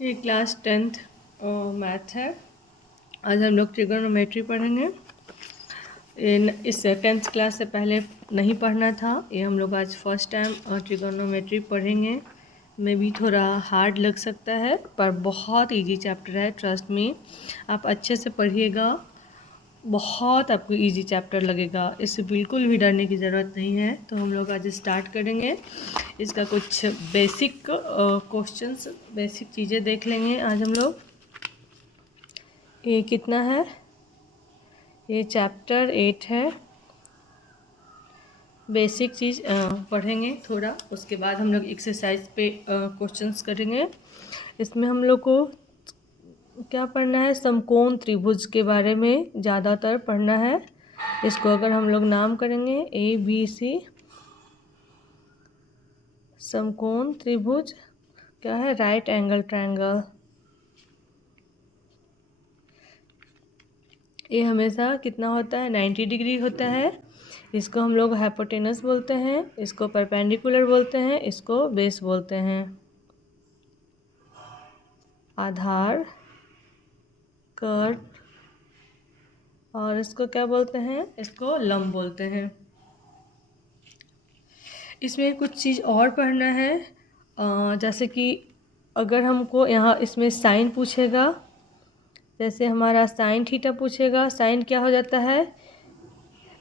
ये class 10th math है। आज हम लोग ट्रिगोनोमेट्री पढ़ेंगे। इस 10th क्लास से पहले नहीं पढ़ना था, ये हम लोग आज फर्स्ट टाइम ट्रिगोनोमेट्री पढ़ेंगे। में भी थोड़ा हार्ड लग सकता है पर बहुत इजी चैप्टर है, ट्रस्ट मी। आप अच्छे से पढ़िएगा, बहुत आपको इजी चैप्टर लगेगा, इससे बिल्कुल भी डरने की ज़रूरत नहीं है। तो हम लोग आज स्टार्ट करेंगे। इसका कुछ बेसिक क्वेश्चंस, बेसिक चीज़ें देख लेंगे आज हम लोग। ये कितना है? ये चैप्टर 8 है। बेसिक चीज़ पढ़ेंगे थोड़ा, उसके बाद हम लोग एक्सरसाइज पे क्वेश्चंस करेंगे। इसमें हम लोग को क्या पढ़ना है? समकोण त्रिभुज के बारे में ज़्यादातर पढ़ना है। इसको अगर हम लोग नाम करेंगे ABC, समकोण त्रिभुज क्या है? Right angle triangle. ये हमेशा कितना होता है? 90 डिग्री होता है। इसको हम लोग हाइपोटेनस बोलते हैं, इसको परपेंडिकुलर बोलते हैं, इसको बेस बोलते हैं। आधार, कर्व, और इसको क्या बोलते हैं? इसको लंब बोलते हैं। इसमें कुछ चीज़ और पढ़ना है, जैसे कि अगर हमको यहाँ इसमें साइन पूछेगा, जैसे हमारा साइन थीटा पूछेगा, साइन क्या हो जाता है?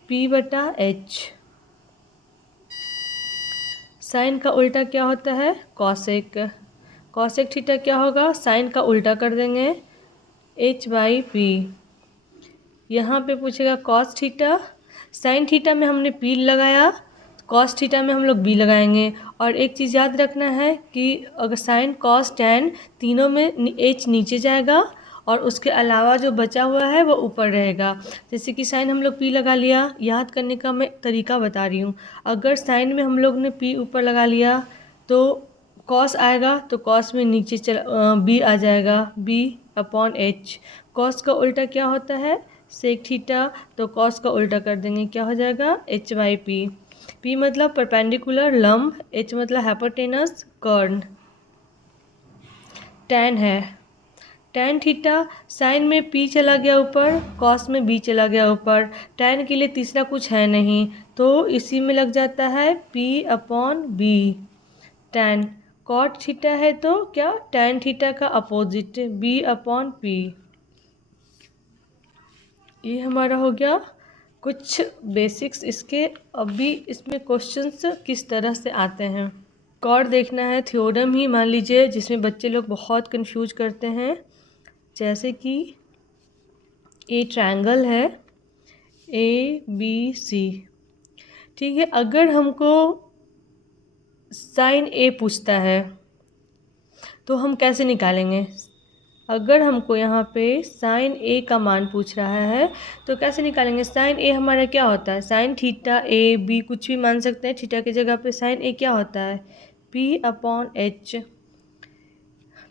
P/H। साइन का उल्टा क्या होता है? कॉसेक। कॉसेक थीटा क्या होगा? साइन का उल्टा कर देंगे, H/P। यहाँ पे पूछेगा कॉस थीटा, साइन थीटा में हमने P लगाया, कॉस थीटा में हम लोग B लगाएंगे। और एक चीज़ याद रखना है कि अगर साइन कॉस टैन तीनों में H नीचे जाएगा और उसके अलावा जो बचा हुआ है वो ऊपर रहेगा। जैसे कि साइन हम लोग P लगा लिया, याद करने का मैं तरीका बता रही हूँ। अगर साइन में हम लोग ने P ऊपर लगा लिया तो कॉस आएगा, तो कॉस में नीचे B आ जाएगा, B/H। कॉस का उल्टा क्या होता है? सेक थीटा, तो कॉस का उल्टा कर देंगे, क्या हो जाएगा? H/P। P मतलब परपेंडिकुलर लंब, H मतलब हाइपोटेनस कर्ण। टैन है, टैन थीटा, साइन में P चला गया ऊपर, कॉस में B चला गया ऊपर, टैन के लिए तीसरा कुछ है नहीं, तो इसी में लग जाता है P/B। टैन कॉट थीटा है तो क्या? टैन थीटा का अपोजिट, B/P। ये हमारा हो गया कुछ बेसिक्स इसके। अभी इसमें क्वेश्चंस किस तरह से आते हैं और देखना है। थ्योरम ही मान लीजिए, जिसमें बच्चे लोग बहुत कंफ्यूज करते हैं। जैसे कि ये ट्रायंगल है ABC, ठीक है। अगर हमको साइन A पूछता है तो हम कैसे निकालेंगे? अगर हमको यहाँ पे साइन A का मान पूछ रहा है तो कैसे निकालेंगे? साइन A हमारा क्या होता है? साइन थीटा AB कुछ भी मान सकते हैं, थीटा की जगह पे साइन A क्या होता है? P/H।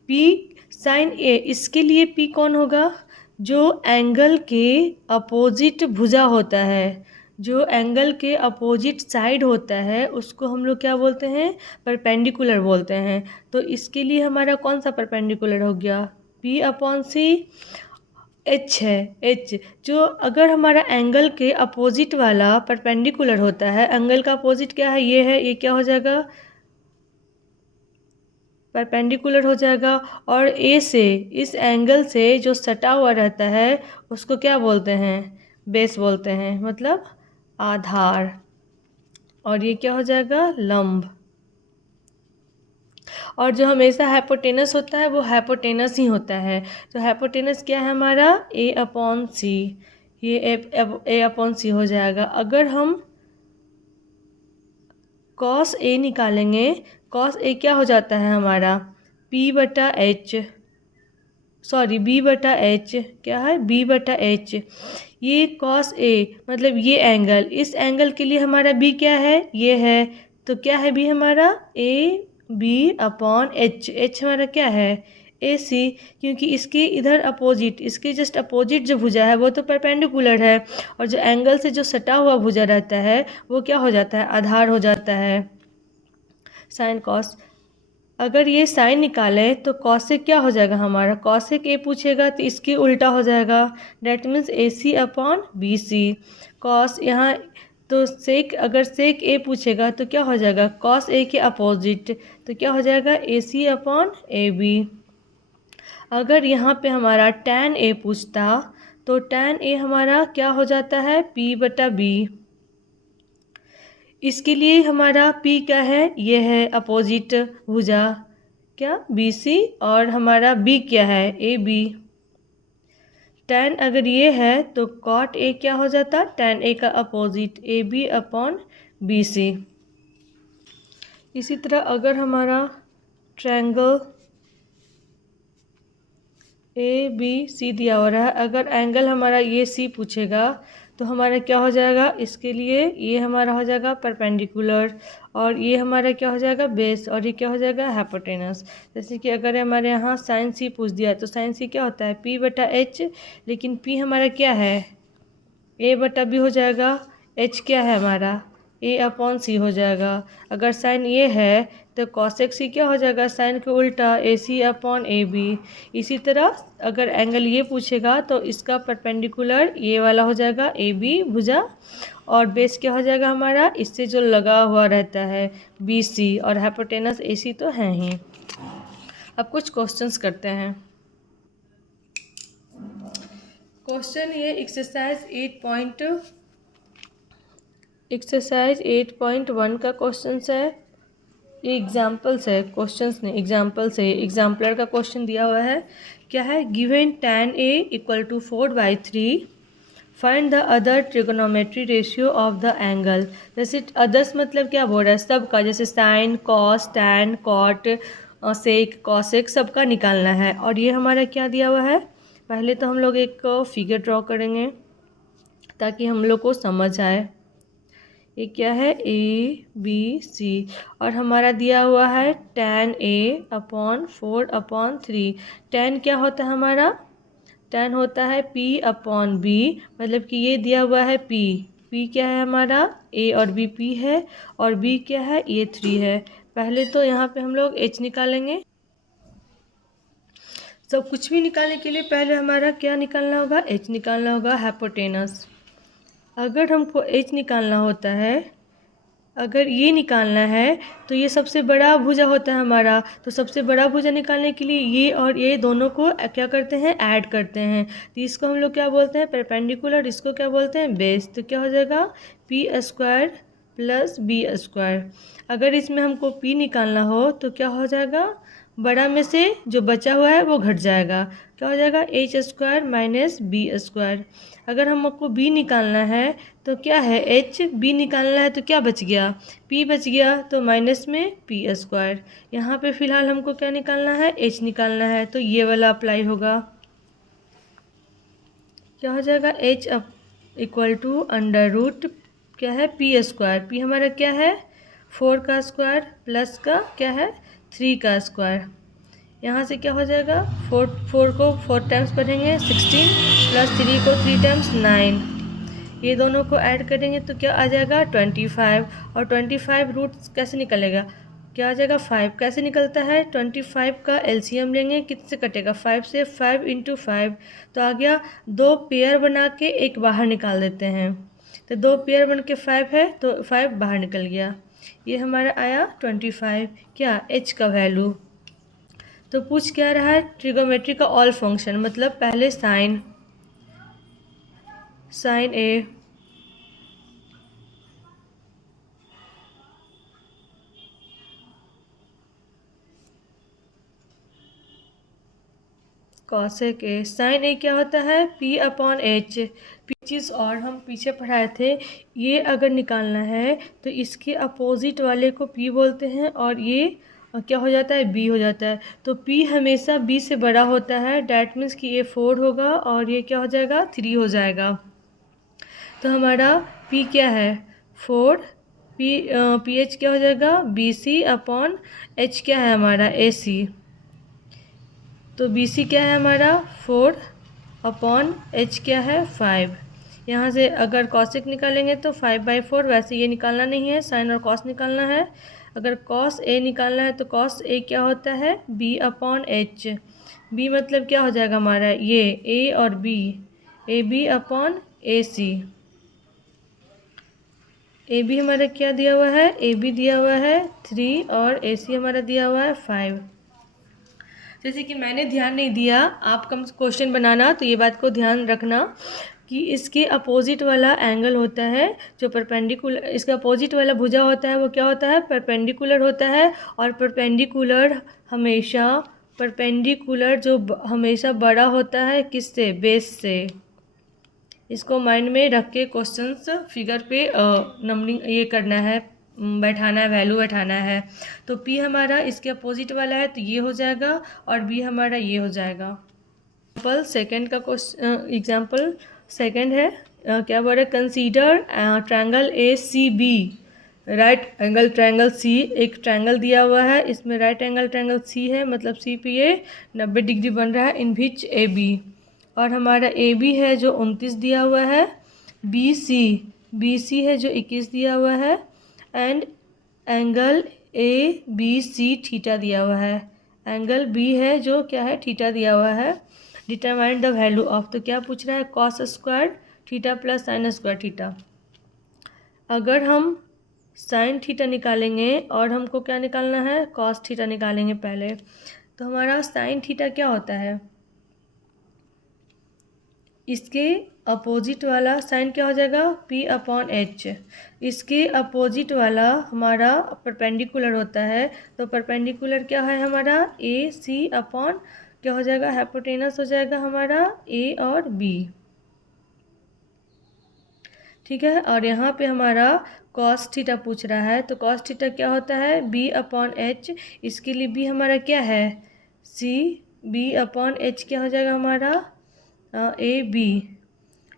P साइन A, इसके लिए P कौन होगा? जो एंगल के अपोजिट भुजा होता है, जो एंगल के अपोजिट साइड होता है, उसको हम लोग क्या बोलते हैं? परपेंडिकुलर बोलते हैं। तो इसके लिए हमारा कौन सा परपेंडिकुलर हो गया? P/C। H है, H जो अगर हमारा एंगल के अपोजिट वाला परपेंडिकुलर होता है, एंगल का अपोजिट क्या है? ये है, ये क्या हो जाएगा? परपेंडिकुलर हो जाएगा। और A से, इस एंगल से जो सटा हुआ रहता है उसको क्या बोलते हैं? बेस बोलते हैं, मतलब आधार। और ये क्या हो जाएगा? लंब। और जो हमेशा हाइपोटेनस होता है वो हाइपोटेनस ही होता है। तो हाइपोटेनस क्या है हमारा? A/C। ये A/C हो जाएगा। अगर हम कॉस A निकालेंगे, कॉस A क्या हो जाता है हमारा? P/H, सॉरी B/H, क्या है? B/H। ये कॉस A मतलब ये एंगल, इस एंगल के लिए हमारा B क्या है? ये है, तो क्या है B हमारा? AB/H। H हमारा क्या है? AC, क्योंकि इसके इधर अपोजिट, इसके जस्ट अपोजिट जो भुजा है वो तो परपेंडिकुलर है, और जो एंगल से जो सटा हुआ भुजा रहता है वो क्या हो जाता है? आधार हो जाता है। साइन कॉस अगर ये साइन निकाले तो कॉसेक क्या हो जाएगा हमारा, कॉसेक ए पूछेगा तो इसकी उल्टा हो जाएगा, that means A C upon B C. Cos यहाँ तो सेक, अगर सेक ए पूछेगा तो क्या हो जाएगा, कॉस ए के अपोजिट, तो क्या हो जाएगा ए सी अपॉन ए बी। अगर यहाँ पे हमारा टैन ए पूछता तो टैन ए हमारा क्या हो जाता है, पी बटा बी। इसके लिए हमारा P क्या है, ये है अपोजिट भुजा क्या BC, और हमारा B क्या है AB। tan अगर ये है तो cot A क्या हो जाता, tan A का अपोजिट AB अपॉन BC। इसी तरह अगर हमारा ट्रायंगल ABC दिया हो रहा है, अगर एंगल हमारा ये C पूछेगा तो हमारा क्या हो जाएगा, इसके लिए ये हमारा हो जाएगा परपेंडिकुलर, और ये हमारा क्या हो जाएगा बेस, और ये क्या हो जाएगा हाइपोटेनस। जैसे कि अगर हमारे यहाँ साइन सी पूछ दिया तो साइन सी क्या होता है P बटा H, लेकिन P हमारा क्या है A बटा B हो जाएगा, H क्या है हमारा A अपॉन C हो जाएगा। अगर साइन ये है तो कॉसेक सी क्या हो जाएगा, साइन के उल्टा AC अपॉन AB। इसी तरह अगर एंगल ये पूछेगा तो इसका परपेंडिकुलर ये वाला हो जाएगा AB भुजा, और बेस क्या हो जाएगा हमारा, इससे जो लगा हुआ रहता है BC, और हाइपोटेनस AC तो है ही। अब कुछ क्वेश्चंस करते हैं। क्वेश्चन ये एक्सरसाइज 8.1 का क्वेश्चन है। ये एग्जाम्पल्स है, क्वेश्चंस नहीं एग्जाम्पल्स है। एग्जाम्पलर का क्वेश्चन दिया हुआ है, क्या है, given tan A equal to 4/3, find the other trigonometry ratio of the angle. जैसे अदर्स मतलब क्या बोल रहा है, सबका, जैसे sine cos tan cot sec cosec सबका निकालना है। और ये हमारा क्या दिया हुआ है, पहले तो हम लोग एक फिगर ड्रॉ करेंगे ताकि हम लोग को समझ आए। ये क्या है ABC, और हमारा दिया हुआ है tan A अपॉन 4/3। tan क्या होता है हमारा, tan होता है P अपॉन B, मतलब कि ये दिया हुआ है P क्या है हमारा, A और B P है, और B क्या है, ये 3 है। पहले तो यहाँ पे हम लोग H निकालेंगे। सब कुछ भी निकालने के लिए पहले हमारा क्या निकालना होगा, H निकालना होगा, हाइपोटेनस। अगर हमको H निकालना होता है, अगर ये निकालना है तो ये सबसे बड़ा भुजा होता है हमारा, तो सबसे बड़ा भुजा निकालने के लिए ये और ये दोनों को क्या करते हैं, ऐड करते हैं। तो इसको हम लोग क्या बोलते हैं, परपेंडिकुलर, इसको क्या बोलते हैं बेस। तो क्या हो जाएगा P² प्लस B²। अगर इसमें हमको P निकालना हो तो क्या हो जाएगा, बड़ा में से जो बचा हुआ है वो घट जाएगा, क्या हो जाएगा H² माइनस B²। अगर हमको B निकालना है तो क्या है, B निकालना है तो क्या बच गया, P बच गया, तो माइनस में P²। यहाँ पे फिलहाल हमको क्या निकालना है, H निकालना है, तो ये वाला अप्लाई होगा। क्या हो जाएगा H equal to under root क्या है P²। P हमारा क्या है 4 का स्क्वायर प्लस का क्या है 3 का स्क्वायर। यहाँ से क्या हो जाएगा 4 को 4 टाइम्स पढ़ेंगे 16 प्लस 3 को 3 टाइम्स 9। ये दोनों को ऐड करेंगे तो क्या आ जाएगा 25, और 25 रूट कैसे निकलेगा, क्या आ जाएगा 5। कैसे निकलता है 25 का एलसीएम लेंगे, कितने से कटेगा 5 से, 5 × 5 तो आ गया। 2 पेयर बना के एक बाहर निकाल देते हैं, तो 2 पेयर बन के 5 है तो 5 बाहर निकल गया। ये हमारा आया 25 क्या H का वैल्यू। तो पूछ क्या रहा है ट्रिगोमेट्री का ऑल फंक्शन, मतलब पहले sine A cosec A। Sine A क्या होता है P/H। चीज़ और हम पीछे पढ़ाए थे, ये अगर निकालना है तो इसके अपोजिट वाले को P बोलते हैं, और ये क्या हो जाता है B हो जाता है। तो P हमेशा B से बड़ा होता है, डैट मीन्स कि ये 4 होगा और ये क्या हो जाएगा 3 हो जाएगा। तो हमारा P क्या है 4, PH क्या हो जाएगा BC/H क्या है हमारा AC। तो BC क्या है हमारा 4/H क्या है 5। यहाँ से अगर कॉसेक निकालेंगे तो 5/4, वैसे ये निकालना नहीं है, साइन और कॉस निकालना है। अगर कॉस ए निकालना है तो कॉस ए क्या होता है, बी अपॉन एच। बी मतलब क्या हो जाएगा हमारा, ये ए और B, A B upon A C. A B हमारा क्या दिया हुआ है, ए बी दिया हुआ है 3 और ए सी हमारा दिया हुआ है 5। जैसे कि मैंने ध्यान नहीं दिया, आप कम क्वेश्चन बनाना तो ये बात को ध्यान रखना कि इसके अपोजिट वाला एंगल होता है जो परपेंडिकुलर, इसका अपोजिट वाला भुजा होता है वो क्या होता है, परपेंडिकुलर होता है। और परपेंडिकुलर हमेशा, परपेंडिकुलर जो हमेशा बड़ा होता है किससे, बेस से। इसको माइंड में रख के क्वेश्चंस फिगर पे नंबरिंग ये करना है, बैठाना है, वैल्यू बैठाना है। तो P हमारा इसके अपोजिट वाला है तो ये हो जाएगा और B हमारा ये हो जाएगा। एग्जाम्पल सेकेंड का क्वेश्चन, एग्जाम्पल सेकेंड है, क्या बोल रहे, consider triangle A C B, right angle triangle C. एक ट्रायंगल दिया हुआ है, इसमें राइट एंगल ट्रायंगल सी है, मतलब सी पे ये 90 डिग्री बन रहा है, इन विच ए बी। और हमारा ए बी है जो 29 दिया हुआ है, बी सी है जो 21 दिया हुआ है, and angle A B C theta दिया हुआ है। एंगल बी है जो क्या है, थीटा दिया हुआ है। डिटरमाइन द वैल्यू ऑफ, तो क्या पूछ रहा है, cos square theta plus sine square theta. अगर हम साइन थीटा निकालेंगे और हमको क्या निकालना है, कॉस थीटा निकालेंगे पहले, तो हमारा साइन थीटा क्या होता है, इसके अपोजिट वाला साइन क्या हो जाएगा, P अपॉन एच। इसके अपोजिट वाला हमारा परपेंडिकुलर होता है, तो परपेंडिकुलर क्या है हमारा, ए सी अपॉन क्या हो जाएगा, हाइपोटेनस हो जाएगा हमारा A और B। ठीक है। और यहाँ पे हमारा कॉस थीटा पूछ रहा है, तो कॉस थीटा क्या होता है, B अपॉन एच। इसके लिए B हमारा क्या है, C, B अपॉन एच क्या हो जाएगा हमारा, ए बी।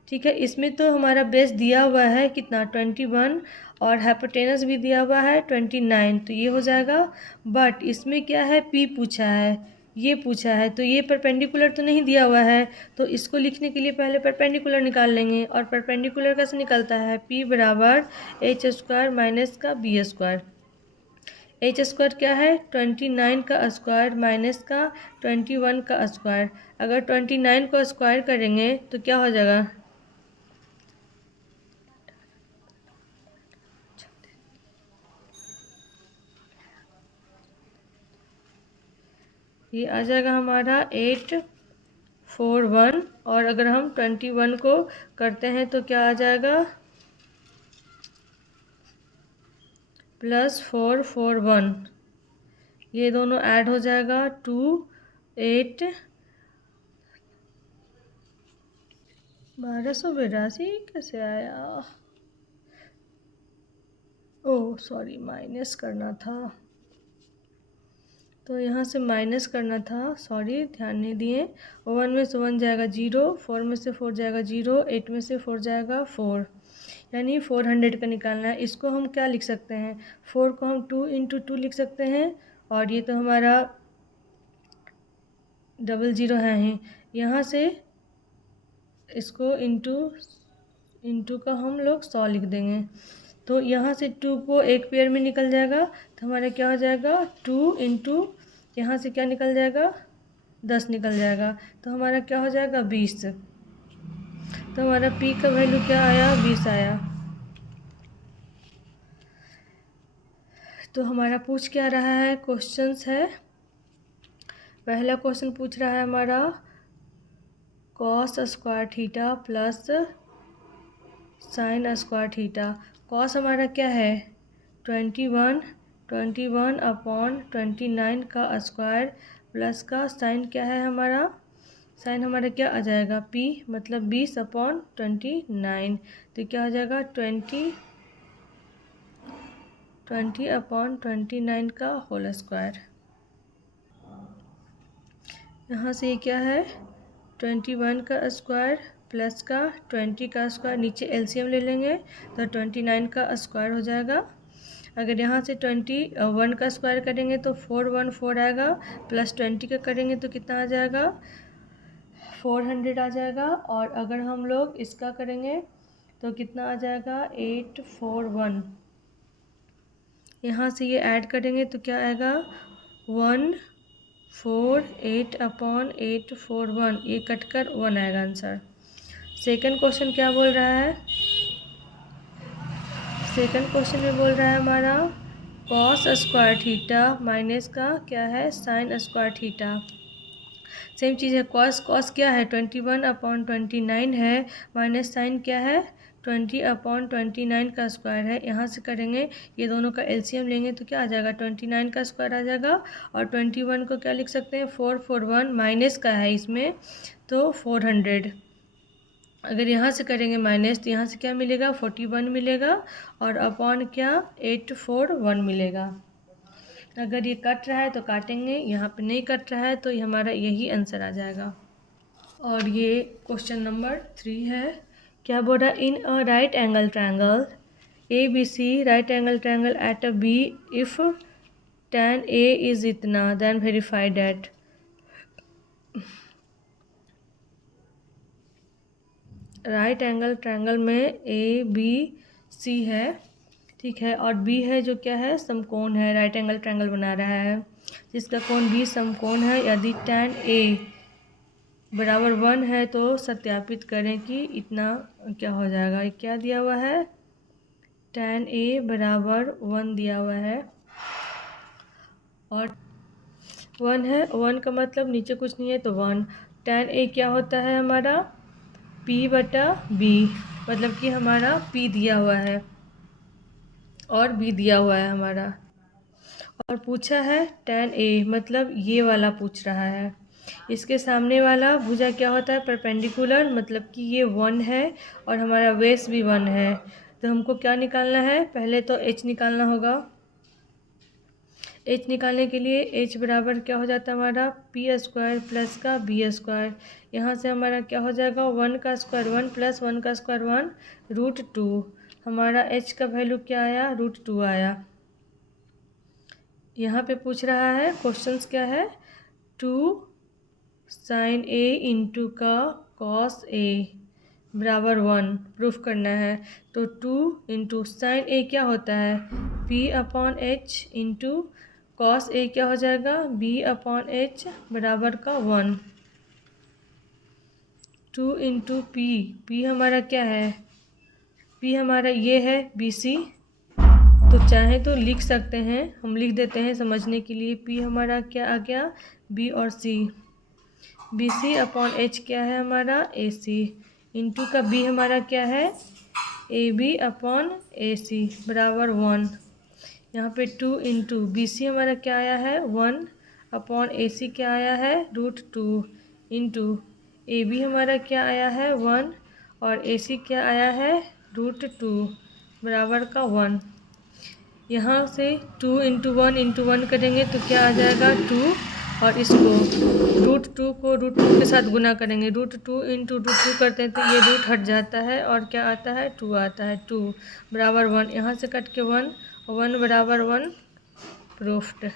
ठीक है। इसमें तो हमारा बेस दिया हुआ है कितना, 21, और हाइपोटेनस भी दिया हुआ है 29, तो ये हो जाएगा। बट इसमें क्या है, P पूछा है, ये पूछा है, तो ये परपेंडिकुलर तो नहीं दिया हुआ है, तो इसको लिखने के लिए पहले परपेंडिकुलर निकाल लेंगे। और परपेंडिकुलर कैसे निकलता है, P बराबर एच स्क्वायर माइनस का बी स्क्वायर। एच स्क्वायर क्या है, 29 का स्क्वायर माइनस का 21 का स्क्वायर। अगर 29 को स्क्वायर करेंगे तो क्या हो जाएगा, ये आ जाएगा हमारा 841। और अगर हम 21 को करते हैं तो क्या आ जाएगा, +441। ये दोनों ऐड हो जाएगा 2 8 1282 कैसे आया, ओह सॉरी माइनस करना था, तो यहाँ से माइनस करना था, सॉरी ध्यान नहीं दिए। 1 में से 1 जाएगा 0, 4 में से 4 जाएगा 0, 8 में से 4 जाएगा 4, यानी 400 का निकालना है। इसको हम क्या लिख सकते हैं, 4 को हम 2 × 2 लिख सकते हैं, और ये तो हमारा 00 है ही, यहाँ से इसको इंटू का हम लोग 100 लिख देंगे। तो यहाँ से 2 को एक पेयर में निकल जाएगा, तो हमारा क्या हो जाएगा, 2 × यहाँ से क्या निकल जाएगा, 10 निकल जाएगा, तो हमारा क्या हो जाएगा 20। तो हमारा P का वैल्यू क्या आया, 20 आया। तो हमारा पूछ क्या रहा है, क्वेश्चंस है, पहला क्वेश्चन पूछ रहा है हमारा cos square theta plus sine square theta. Cos हमारा क्या है, 21 अपॉन 29 का स्क्वायर, प्लस का साइन क्या है हमारा, साइन हमारा क्या आ जाएगा, P मतलब 20 अपॉन 29, तो क्या हो जाएगा 20 अपॉन 29 का होल स्क्वायर। यहाँ से ये क्या है, 21 का स्क्वायर प्लस का 20 का स्क्वायर, नीचे एलसीएम ले लेंगे तो 29 का स्क्वायर हो जाएगा। अगर यहाँ से 21 का स्क्वायर करेंगे तो 414 आएगा, प्लस 20 का करेंगे तो कितना आ जाएगा, 400 आ जाएगा। और अगर हम लोग इसका करेंगे तो कितना आ जाएगा, 841। यहाँ से ये ऐड करेंगे तो क्या आएगा 148/841, ये कटकर 1 आएगा आंसर। सेकंड क्वेश्चन क्या बोल रहा है? सेकंड क्वेश्चन में बोल रहा है हमारा कॉस स्क्वायर थीटा माइनस का क्या है साइन स्क्वायर थीटा। सेम चीज़ है, कॉस क्या है 21/29 है, माइनस साइन क्या है 20/29 का स्क्वायर है। यहाँ से करेंगे, ये दोनों का एलसीएम लेंगे तो क्या आ जाएगा 29 का स्क्वायर आ जाएगा, और 21 को क्या लिख सकते हैं 441, माइनस का है इसमें तो 400। अगर यहाँ से करेंगे माइनस तो यहाँ से क्या मिलेगा 41 मिलेगा, और अपॉन क्या 841 मिलेगा। अगर ये कट रहा है तो काटेंगे, यहाँ पे नहीं कट रहा है तो हमारा यही आंसर आ जाएगा। और ये क्वेश्चन नंबर 3 है। क्या बोल रहा है? In a right angle triangle ABC, right angle triangle at a B, if tan A is इतना, then verify that. Right angle triangle में ABC है, ठीक है, और B है जो क्या है समकोण है, राइट एंगल ट्रायंगल बना रहा है जिसका कोण B समकोण है। यदि tan A बराबर 1 है तो सत्यापित करें कि इतना क्या हो जाएगा। क्या दिया हुआ है tan A बराबर 1 दिया हुआ है, और 1 है, 1 का मतलब नीचे कुछ नहीं है तो 1। tan A क्या होता है हमारा P/B, मतलब कि हमारा P दिया हुआ है और B दिया हुआ है हमारा, और पूछा है tan A, मतलब ये वाला पूछ रहा है। इसके सामने वाला भुजा क्या होता है परपेंडिकुलर, मतलब कि ये 1 है और हमारा बेस भी 1 है। तो हमको क्या निकालना है, पहले तो h निकालना होगा। h निकालने के लिए h बराबर क्या हो जाता है हमारा p² प्लस का b²। यहाँ से हमारा क्या हो जाएगा 1 का स्क्वायर 1 प्लस 1 का स्क्वायर 1, √2। हमारा h का वैल्यू क्या आया √2 आया। यहाँ पे पूछ रहा है क्वेश्चंस क्या है 2 sin A इंटू का cos A बराबर 1 प्रूफ करना है। तो 2 इंटू साइन A क्या होता है P/H इंटू कॉस A क्या हो जाएगा B/H बराबर का 1। 2 इंटू P हमारा क्या है, P हमारा ये है BC, तो चाहे तो लिख सकते हैं, हम लिख देते हैं समझने के लिए। P हमारा क्या आ गया B और C, BC/H क्या है हमारा AC, इंटू का B हमारा क्या है AB/AC बराबर 1। यहाँ पे 2 इंटू BC हमारा क्या आया है 1/AC क्या आया है √2, इंटू AB हमारा क्या आया है 1 और AC क्या आया है √2 बराबर का 1। यहाँ से 2 इंटू 1 करेंगे तो क्या आ जाएगा 2, और इसको √2 को √2 के साथ गुना करेंगे, √2 इंटू √2 करते हैं तो ये रूट हट जाता है और क्या आता है 2 आता है, 2 बराबर 1। यहाँ से कट के 1 बराबर 1 प्रूफ्ड।